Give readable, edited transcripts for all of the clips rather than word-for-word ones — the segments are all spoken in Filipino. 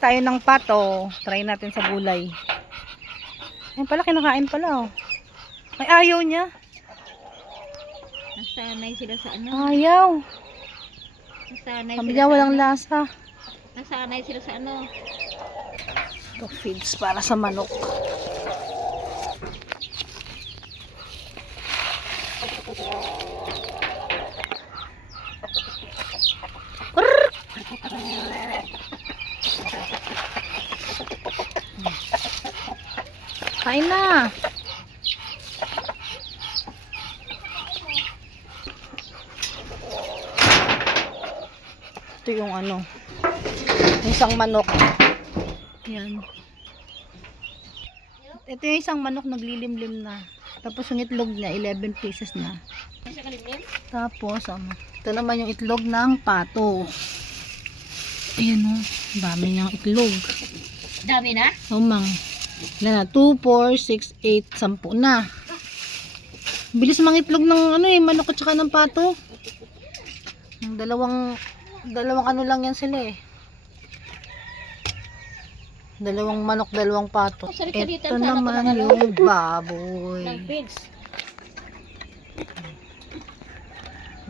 Tayo ng pato. Try natin sa gulay. Ayun pala, kinakain pala oh. Ay, ayaw niya. Nasanay sila sa ano? Ayaw. Nasanay Sabi sila niya sa walang ano? lasa. Nasanay sila sa ano? Ito feeds para sa manok. Kain na. Ito yung ano, isang manok. Yan. Ito yung isang manok naglilimlim na. Tapos yung itlog niya 11 pieces na. Tapos ito naman yung itlog ng pato. Ayan o, dami niyang itlog. Dami na? Umang. Ilan na? 2, 4, 6, 8, 10 na. Bilis mang itlog ng ano manok at saka ng pato. Dalawang ano lang yan sila eh. Dalawang manok, dalawang pato. Ito naman yung baboy. Ng pigs.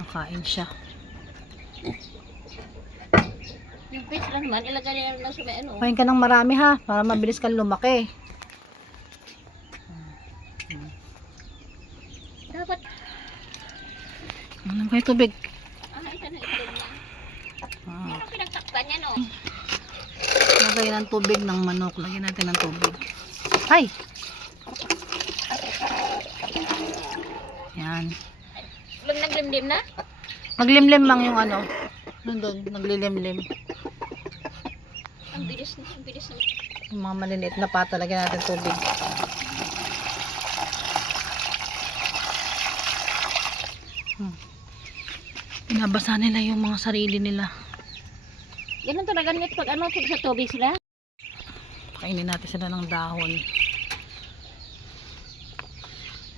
Nakain siya. Yung pigs lang naman, ilagay nila lang sa may ano. Kain ka ng marami ha, para mabilis kang lumaki. Dapat. Ano kayo tubig? Ito na itlog niya. Ano pinagtakpan niya no? Lagay ng tubig ng manok. Lagyan natin ng tubig. Ay! Yan. Naglimlim na? Maglimlim lang yung ano. Nandun, naglilimlim. Ang bilis na, ang bilis na. Yung mga maliliit na pata, lagyan natin tubig. Pinabasa nila yung mga sarili nila. Ganun talaga nito pag ano, pag sa tubig sila. Pakainin natin sila ng dahon.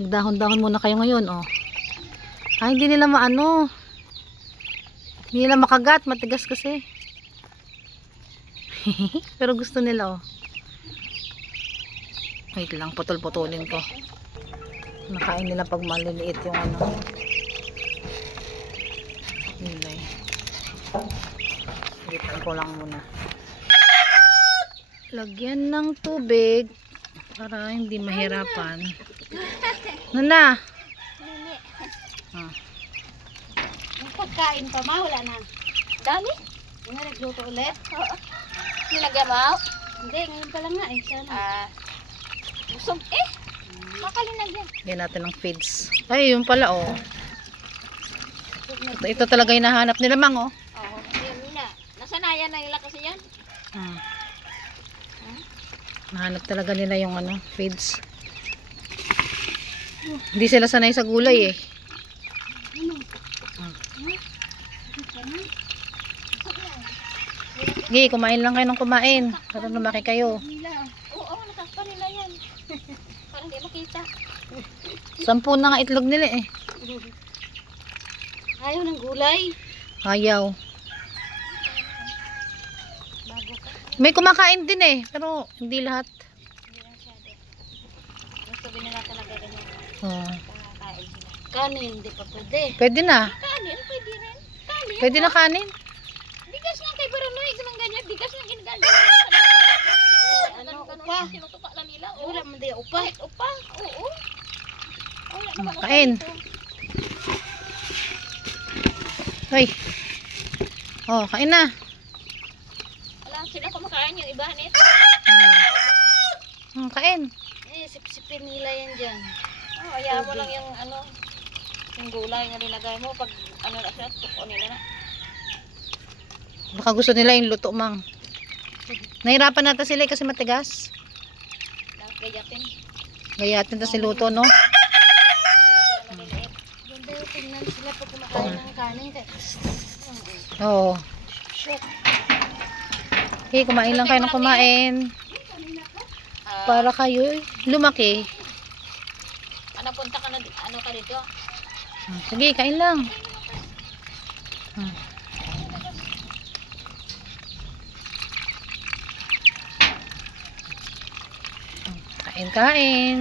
Nagdahon-dahon muna kayo ngayon, oh. Ay, hindi nila maano. Hindi nila makagat, matigas kasi. Pero gusto nila, oh. Wait lang, putol-putulin ko. Nakain nila pag maliliit yung ano. Nilay. Litan ko lang muna. Lagyan ng tubig para hindi mahirapan. Nana. Nini. Ah. Yung pagkain pa ma, wala na. Dami? Nga nagluto ulit? Oo. Nilagyan mo? Hindi, ngayon pa lang nga eh. Sana. Busog eh. Makalinagyan. Lagyan natin ng feeds. Ay, yun pala, oh. Ito talaga yung nahanap nila, Mang, oh. Oo, yun na. Nasanayan na nila kasi yan. Ah. Nahanap talaga nila yung ano, feeds. Hindi sila sanay sa gulay eh. Sige, kumain lang kayo ng kumain para lumaki kayo. Oo, natakpan nila yan. Parang di makita. 10 na nga itlog nila eh. Ayaw ng gulay. Ayaw. May kumakain din eh, pero hindi lahat. Hindi lang siya din. Gusto din nila talaga ganyan. Oh. Kumakain sila. Kanin, hindi pa pwede. Pwede na. Kanin, pwede rin. Kanin. Pwede na kanin. Bigas lang kay Baronoy, ganun ganyan. Bigas lang ginagamit. Ano, upa. Tinutupa lang nila. Wala man din upa. Upa, oo. Wala naman upa Kain. dito. Hoy. Oh, kain na. Wala sila kumakain yung iba nito. Kain. Eh, sip-sipin nila yan dyan. Oh, ayaw mo lang yung ano, yung gulay na nilagay mo. Pag ano na siya, tuko nila na. Baka gusto nila yung luto, Mang. Nahirapan nata sila kasi matigas. Dapat gayatin. Gayatin ta si luto, no? Kaya sila maliliit. Ganda yung tingnan sila pag kumakain ng kanin. Oo. Shit. Okay, kumain lang kayo ng kumain. Para kayo lumaki. Ano, punta ka na, ano ka dito? Sige, kain lang. Kain, kain.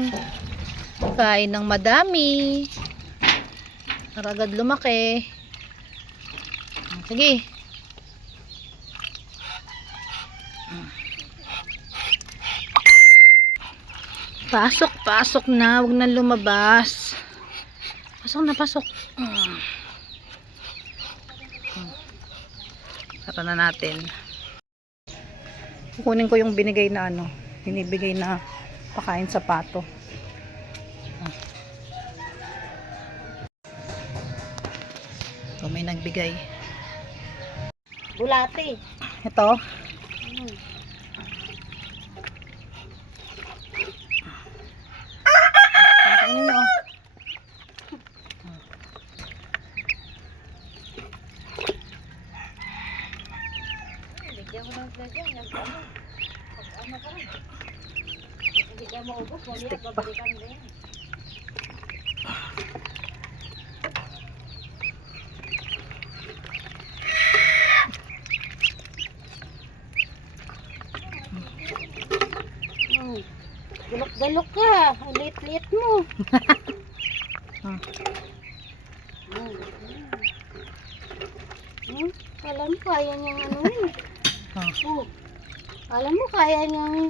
Kain ng madami. Para agad lumaki. Sige. Pasok, pasok na. Huwag na lumabas. Pasok na, pasok. Sara na natin. Kukunin ko yung binigay na binibigay na pakain sa pato. So, may nagbigay. Bulate. Ito. Kainin nyo. Bigyan mo ng ganyan. Pag-ano ka rin. Hindi ka maubos. Stick pa. Babalikan din. Galok-galok ka. Ang liit-liit mo. Alam mo, kaya niyang alam mo, kaya niyang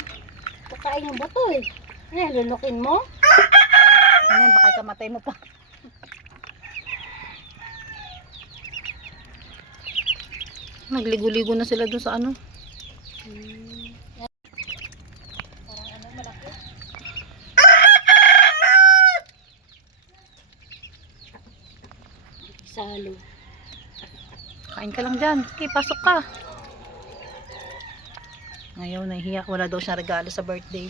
kakain yung bato eh. Lulukin mo. Ayan, baka ikamatay mo pa. Nagligo-ligo na sila doon sa Parang malaki. Salo. Kain ka lang dyan. Sige, pasok ka. Ngayon, nahihiya. Wala daw siyang regalo sa birthday.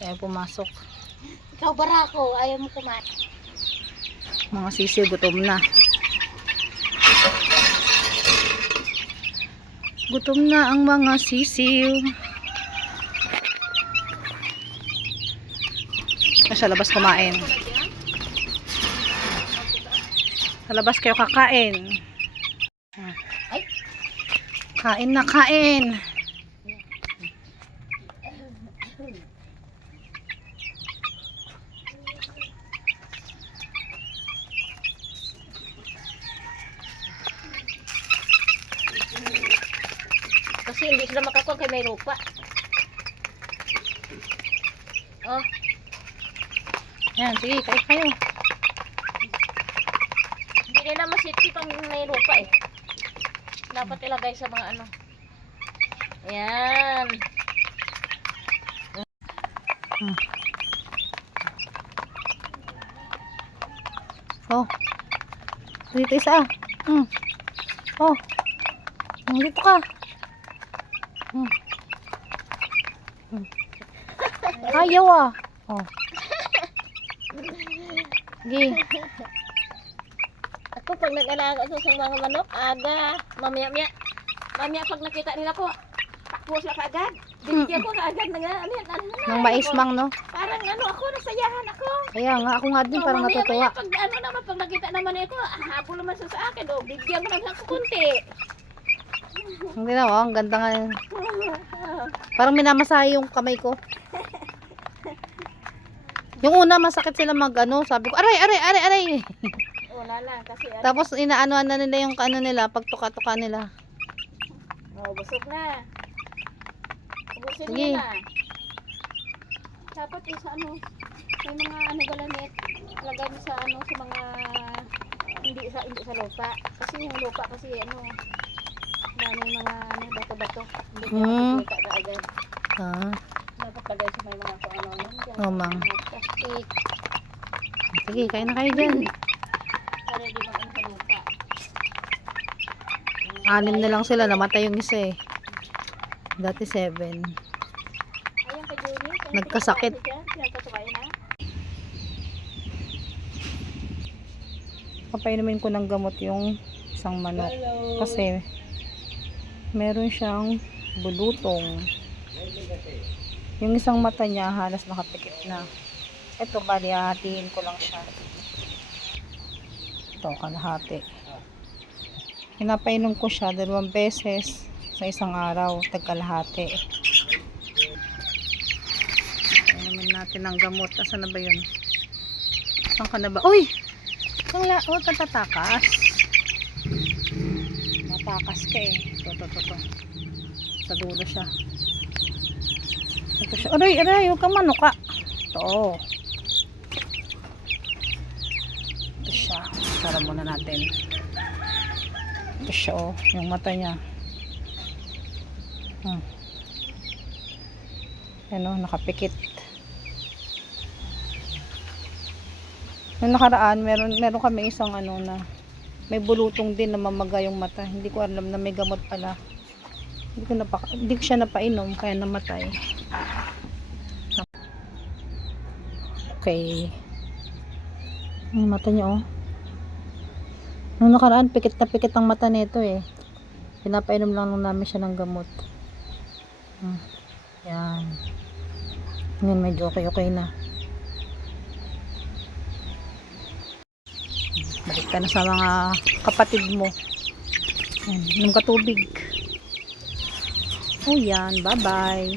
Kaya pumasok. Ikaw barako, ayaw mo kumain. Mga sisiw, gutom na. Gutom na ang mga sisiw. Sa labas kumain. Sa labas kayo kakain. Ay. Kain na, kain. Kasi hindi sila makakuha kay may lupa. Oh, Yan, sige, kain kayo. hindi nila masitsi pang may lupa eh. Dapat ilagay sa mga ano. Ayan. Oh. Dito isa. Oh. Dito ka. Ayaw ah. Oh. Sige. Ako pag nag-alaga ko sa mga manok, aga, mamaya-maya. Mamaya pag nakita nila ko, takbo sila kaagad. Binigyan ko kaagad ng Nang mais mang, no? Parang ako, nasayahan ako. Kaya nga, ako nga din parang natutuwa. Pag naman, pag nakita naman ako, habol naman siya sa akin. O, bigyan ko naman ako kunti. Ang ginawa, ang ganda nga yun. Parang minamasahe yung kamay ko. Yung una, masakit sila sabi ko, aray, aray, aray, aray. Wala lang, kasi Tapos inaanoan na nila yung nila, pagtuka-tuka nila. busog na. Ubusin Sige. mo na. Dapat sa may mga galamit, lagay mo sa sa mga hindi sa lupa. Kasi yung lupa kasi daming mga bato-bato. Hindi ka makikita kaagad. Dapat lagay sa may mga Oh, mang. plastic. Sige, kain na kayo dyan. Para di sa lupa. 6 na lang sila, namatay yung isa eh. Dati 7. Ayun ka, Julie. Nagkasakit. Pinagpatukain na. Papainumin ko ng gamot yung isang manok. Kasi meron siyang bulutong. Yung isang mata niya halos nakapikit na. Ito, bali hahatiin ko lang siya. Ito, kalahati. Pinapainom ko siya 2 beses sa isang araw, tagkalahati. Painom Inom natin ng gamot. Asan na ba yun? Saan ka na ba? Uy! Huwag ka tatakas. Matakas ka eh. Ito. Sa dulo siya. Ito siya. Aray! Huwag kang manuka. Ito. Ito siya. Tara muna natin. Ito siya oh. Yung mata niya. Ano, nakapikit. Nung nakaraan, meron kami isang ano na may bulutong din na mamaga yung mata. Hindi ko alam na may gamot pala. Hindi ko siya napainom kaya namatay. Okay. Yung mata niya oh. Nung nakaraan, pikit na pikit ang mata nito eh. Pinapainom lang namin siya ng gamot. Yan. Ngayon medyo okay na. Balik ka na sa mga kapatid mo. Yan. Inom ka tubig. Oh yan. Bye bye.